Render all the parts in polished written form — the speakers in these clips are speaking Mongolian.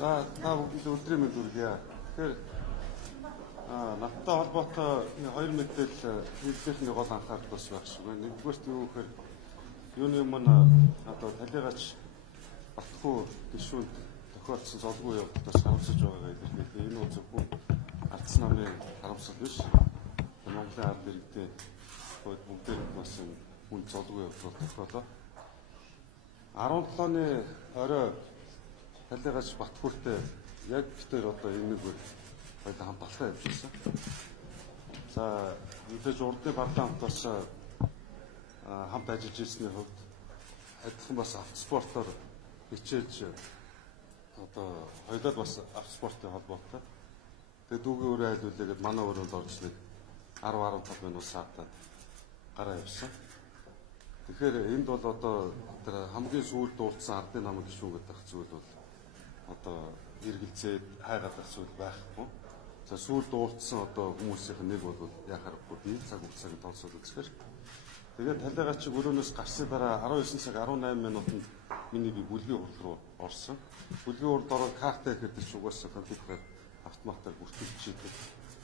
За та бүхэнд өдрийн мэнд хүргье. Тэгэхээр надтай холбоотой хоёр мэдээлэл хэллэхний гол анхаарал бас байх шиг байна. Нэгдүгээрт юу гэхээр юуны өмнө одоо талигач Батхүү гишүүнд тохиолдсон золгүй явдлаас харамсаж байгаагаа илэрхийлээ. Энэ бол зөвхөн ардс намын харамсал биш. Монголын ард иргэдийн бүгдээр бас энэ хүн золгүй явдал тохиолоо. 17-ны орой талигач Батхүүртэй яг тэр одоо энэ нэг хоёул хамт алхаа явуулсан. За мэдээж урдны парламент бас хамт ажиллаж ирсний хувьд адилхан бас автоспортоор хичээж одоо хоёулаа бас автоспортын холбоотой. Тэгээд дүүгийн өрөө айлуулъягээд манай өрөөнд орж нэг 10-15 минут саатаад гараа явсан. Тэгэхээр энд бол одоо тэр хамгийн сүүлд дуулсан ардын намын гишүүн гэдэг зүйл бол одоо эргэлзээд хайгаадах зүйл байхгүй. За сүүлд дуулсан одоо хүмүүсийн нэг бол яхаарахгүй би цаг хугацааг тооцоод үзэхээр. Тэгээд талигач өрөөнөөс гарсны дараа 19 цаг 18 минутанд миний би бүлгийн урд руу орсон. Бүлгийн урд ороод картаа ихэд ч угаасаа компьютерээр автоматар бүртгэгдчихийдэг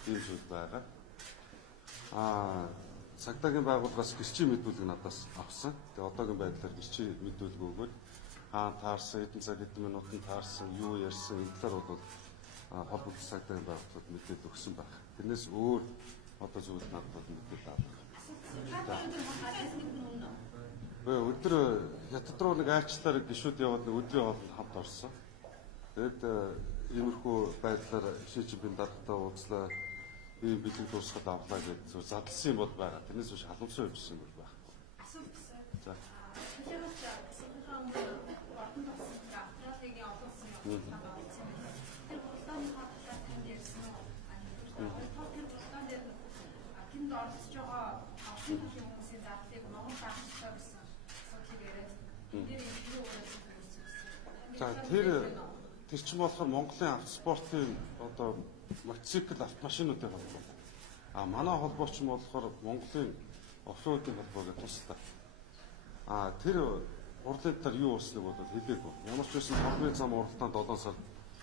ийм зүйл байгаа. Цагдаагийн байгууллагаас гэрчийн мэдүүлэг надаас авсан. Тэгээ одоогийн байдлаар гэрчийн мэдүүлэг өгөөд таарсан, хэдэн цаг хэдэн минутанд таарсан, юу ярьсан энэ талаар бол холбогдсон цагдаагийн байгууллагад мэдээлэл өгсөн байх. Тэрнээс өөр одоо зүйл надад мэдээлэл авах. Өдөр хятад руу нэг айлчлаар гишүүд яваад нэг өдрийн хоолнд хамт орсон. Тэгээд иймэрхүү байдлаар шийдвэрийн даргатай уулзлаа. Ийм бэлэг дуусгаад авлаа гэж задлсан юм бол байгаа. Тэрнээс биш халамжтай явуулсан юм байхгүй. За. За тэр чинь болохоор Монголын автоспортын одоо мотоцикл автомашинуудын холбоо. Манай холбоо ч юм болохоор Монголын оффроудын холбоо гэж тусдаа. Тэр урлын дээр юу болсныг бол хэлээгүй. Ямар ч байсан холбооны зам уралдаанд 7 сар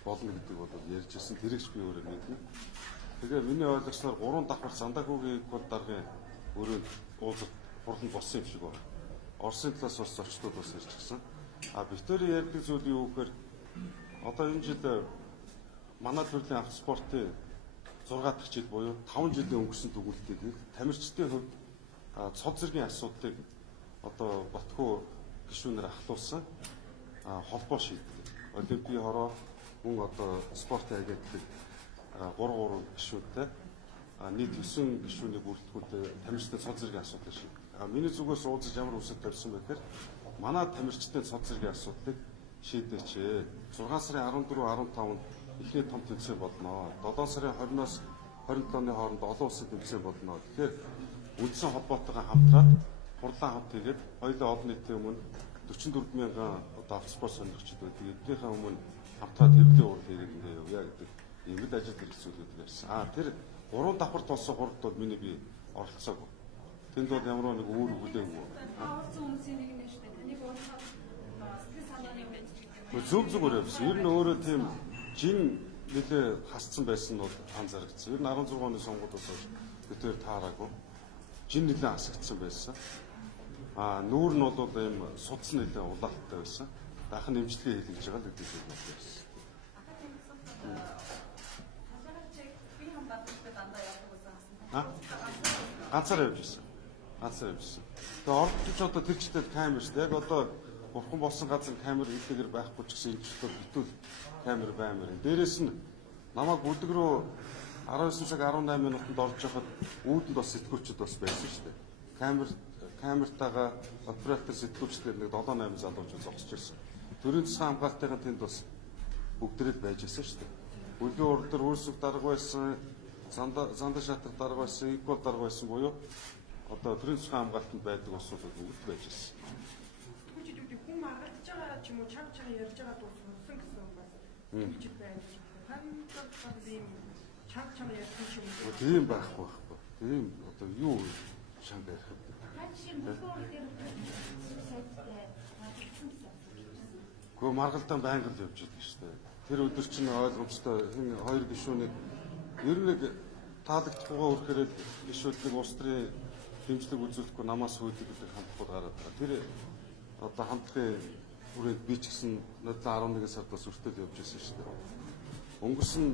болно гэдэг бол ярьж ирсэн. Тэрэгч би өөрөө мэднэ. Тэгээ миний ойлгосноор 3 давхар Сандакуугийн код даргын өрөөнд уулзалт хурланд болсон юм шиг байна. Оросын талаас бас зочдод бас ирчихсэн. Битүүрийн ярьдаг зүйл юу гэхээр одоо энэ жил манай төрлийн автоспортын 6 дахь жил буюу 5 жилийн өнгөрсөн дүгнэлтийг тамирчдын хувьд цод зэргийн асуудлыг одоо Батхүү гишүүнээр ахлуулсан холбоо шийддэг. Олимпийн хороо мөн одоо спортын агентлаг 3 гишүүнтэй нийт 9 гишүүний бүрэлдэхүүнтэй тамирчдын цод зэргийн асуудлыг шийддэг. Миний зүгээс уулзаж ямар үсэг тавьсан бэхээр манай тамирчдын цод зэргийн асуудлыг шийдээч. 6 сарын 14-15-нд эхний том тэмцээн болно. 7 сарын 20-оос 27-ны хооронд олон улсын тэмцээн болно. Тэгэхээр үндсэн холбоотойгоо хамтраад хурлаа хамт хийгээд хоёулаа олон нийтийн өмнө 44 мянган одоо автоспорт сонирхчид байдаг. Эднийхээ өмнө хамтраад хэвлэлийн урал хийгээд ингээ явъя гэдэг ийм л ажил хэрэгцүүлүүд ярьсан. Тэр 3 давхар толсон хурд бол миний би оролцоогүй. Тэнд бол ямар нэг өөр хүлээгүй. Оролцсон хүмүүсийн нэг нь шүү дээ. Таныг уурхаад сэтгэл санааны байж гэдэг. Зөв зүгээр явсан. Ер нь өөрөө тийм жин нэлээ хасцсан байсан нь бол анзаарэгдсэн. Ер нь 16 оны сонгуулиуд бол битээр таараагүй. Жин нэлээ хасагдсан байсан. Нүүр нь бол ийм судас нэлээ улаалттай байсан. Дахин нэмжлэгээ хийлгэж байгаа л гэдэг зүйл байсан. Ганцаар явж ирсэн. Тэгээ оролцож одоо тэр чиглэлд камер шүү дээ. Яг одоо бурхан болсон газар камер илгээр байхгүй ч гэсэн энэ чиглэлд битүүл камер баймар. Дээрээс нь намайг бүлэг рүү 19 цаг 18 минутанд орж яхад үүдэнд бас сэтгүүлчд бас байсан шүү дээ. Камертайгаа оператор сэтгүүлчдэр нэг 7-8 залуучууд зогсож ирсэн. Төрийн засгийн хамгаалтын тэнд бас бүгдээрээ байж ирсэн шүү дээ. Бүлгийн урд дээр үрсэг дарга байсан, занда шатах дарга байсан, игол дарга байсан буюу одоо төрийн засгийн хамгаалтанд байдаг усууд бүгд байж ирсэн. Хүн маргалж байгаа ч юм уу чанга ярьж байгаа дуу сонссон гэсэн бас хэлж байна. Хандлага ийм чанга ярьсан юм уу? Тийм байхгүй. Тийм одоо юу чанга ярих вэ? Гэхдээ маргалдаан байнга л явж байдаг шүү дээ. тэр өдөр чинь ойлгомжтой хэн хоёр гишүүнийг ер нь нэг таалагдахгүйгаа үргэлээд гишүүдийг улс төрийн дэмжлэг үзүүлэхгүй намаас хөөдөг гэдэг хандлагууд гараад байгаа. Тэр одоо хамтлагын хүрээнд би ч гэсэн нодлон 11 сардаас өртөд явж байсан шүү дээ. Өнгөрсөн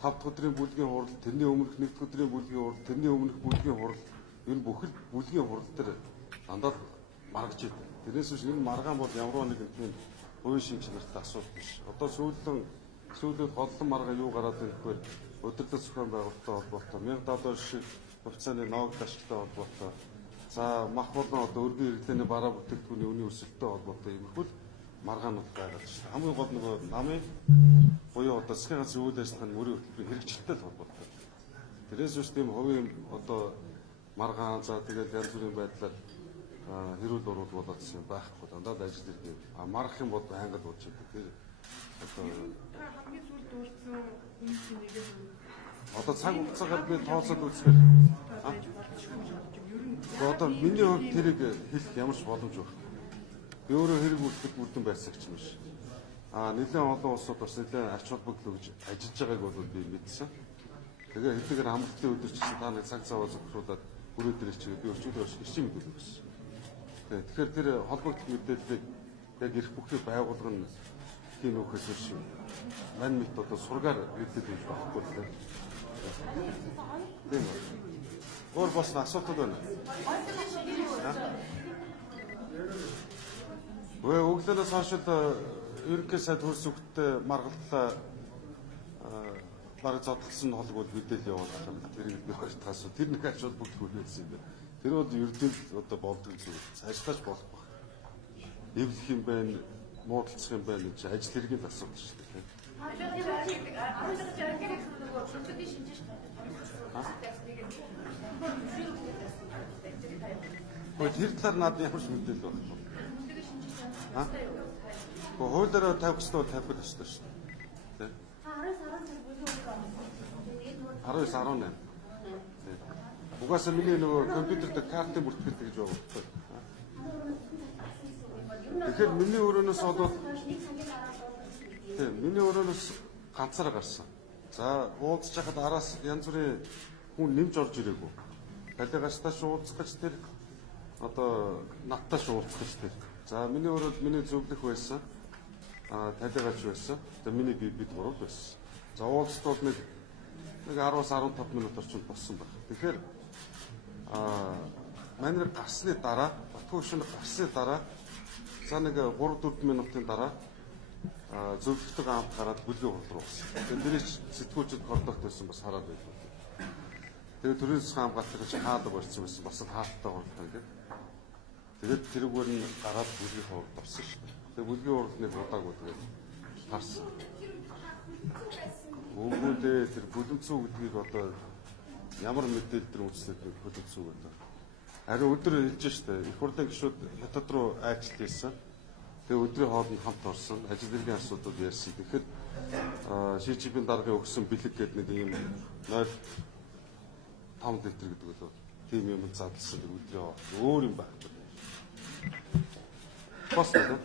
5 дахь өдрийн бүлгийн хурал, тэрний өмнөх 1 дахь өдрийн бүлгийн хурал, тэрний өмнөх бүлгийн хурал, ер нь бүхэл бүлгийн хурал дээр дандаа маргаж идэв. Тэрнээс биш энэ маргаан бол ямар нэгэн тийм хувийн шинж чанартай асуудал биш. Одоо сүүлд голлон маргаа юу гараад ирэхээр удирдах зохион байгуулалттай холбоотой 1070 шиг хувьцааны ноогд ашигтай холбоотой. За мах болон одоо өргөн хэрэглээний бараа бүтээгдэхүүний үнийн өсөлттэй холбоотой иймэрхүү маргаанууд байгаа шүү дээ. Хамгийн гол нөгөө намын буюу одоо засгийн газрын үйл ажиллагааны мөрийн хөтөлбөрийн хэрэгжилттэй холбоотой. Тэрээс биш тийм хувийн одоо маргаан за тэгээд янз бүрийн байдлаар хэрүүл урууд болоодсэн юм байхгүй. Дандаа ажил ирдэг. Маргах юм бол ангал ууж идэг. Тэр одоо хамгийн сүүлд дуурсан үнийн нэгээр одоо цаг хугацаагаар би тооцоод үзэхээр одоо миний хувьд тэрийг хэлэх ямар ч боломж байхгүй. Би өөрөө хэрэг үлдэхэд бүрдэн байцаагч юм биш. Нэлээд олон улсууд бас нэлээд ач холбогдол өгж ажиллаж байгааг бол би мэдсэн. Тэгээ хэдийгээр амралтын өдөр ч гэсэн та нэг цаг цаваа зөвхруулаад бүрээ дээр чигээ би өчигдөр ирчин мэдүүлэг өгсөн. Тэгэхээр тэр холбогдох мэдээллийг яг эрх бүхий байгуулга нь тийм үхээс биш. Мань мэд одоо сургаар хэлдэг юм байхгүй тийм. Тийм үү. Өөр бас асуудал байна. Өглөөнөөс хойш ерөнхий сайд хөрс үгттэй маргалдлаа бараг зодтолсон холг бол мэдээлэл явуулах юм. Тэрийг би хоёр таас тэр нэг ач холбогдол хүлээсэн юм байна. Тэр бол ердөө одоо болдог зүйл. Цаашлаач болох баг. Эвлэх юм байна, муудалцах юм байна гэж ажил хэргийн асуудал шүү дээ. Тэр талаар надад ямар ч мэдээлэл байхгүй. Хуулиараа тавих хэрэгтэй бол тавих хэрэгтэй шүү дээ. 19-18. Угаасаа миний нөгөө компьютер дээр картын бүртгэлтэй гэж байгаа байхгүй. Тэгэхээр миний өрөөнөөс болоод тийм миний өрөөнөөс ганцаараа гарсан. За уулзж хахад араас янз бүрийн хүн нэмж орж ирээгүй. Талигастаа уулзах гэж тэр одоо надтай уулзах гэж тэр. За миний өрөөнд миний зөвлөх байсан. Талигаач байсан. За миний бид гурав байсан. За уулзалт бол нэг 10-15 минут орчим болсон байна. Тэгэхээр манай гарсны дараа, Батгүй шөнө гарсны дараа за нэг 3-4 минутын дараа зөвлөгдөг амт гараад бүлгийн хурд руу гисэн. Тэгээд нэрийг сэтгүүлчд хордогт байсан бас хараад байлаа. Тэгээд төрийн засгийн хамгаалалт гэж хаадаг болсон байсан. Бас хаалттай хурдтай гэдэг. Тэгээд тэрүүгээр нь гараад бүлгийн хурд орсон шүү дээ. Тэгээд бүлгийн хурд нэг удаагүй тэгээд харсан. Өгөөдөө тэр бүлэмцүү гэдгийг одоо ямар мэдээлэл төр үндэслээд бүлэмцүү гэдэг. Харин өдөр хэлж штэ их хурлын гишүүд хятад руу айлчлал хийсэн. Тэгээ өдрийн хоолнд хамт орсон. Ажил хэргийн асуудал ярьсан. Тэгэхээр ШЖБ-ийн даргын өгсөн бэлэг гэдэг нэг юм 0.5 литр гэдэг үү. Тийм юм задлсан өдрийн хоол. Өөр юм байна. Бас тийм.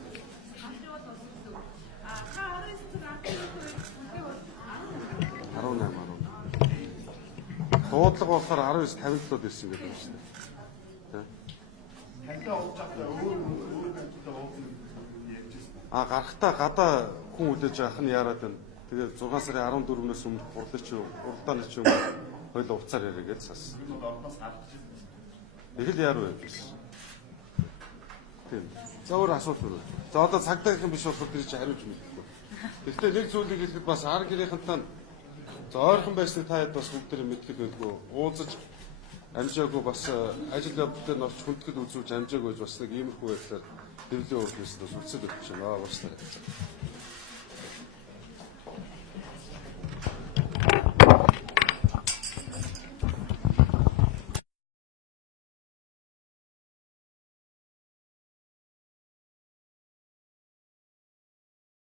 Дуудлага болохоор 19-57-д ирсэн гэдэг юм шүү дээ. Тантай уулзахтаа өөр байдлаар уулзах ярьжсэн. Гарахтаа гадаа хүн үлээж авах нь яарад байна. Тэгээд 6 сарын 14-өөс өмнө уралдааны ч юм хоёул уцаар яриа гэж сас. Ордоос гарч ирсэн. Их л яаруу байж байсан. Тийм. За өөр асуудал үү. За одоо цагдаагийнхан биш болохоор тэр чинь хариуж мэдэхгүй. Гэхдээ нэг зүйлийг хэлэхэд бас ар гэрийнхэнтэй за ойрхон байсныг та хэд бас бүгдээр мэддэг байлгүй. Уулзаж амжаагүй бас ажил явдлаар норч хүндэтгэл үзүүлж амжаагүй бас нэг иймэрхүү байдлаар хэвлэн өргөнөөс бас үлсэл өгч байна. Уучлаарай.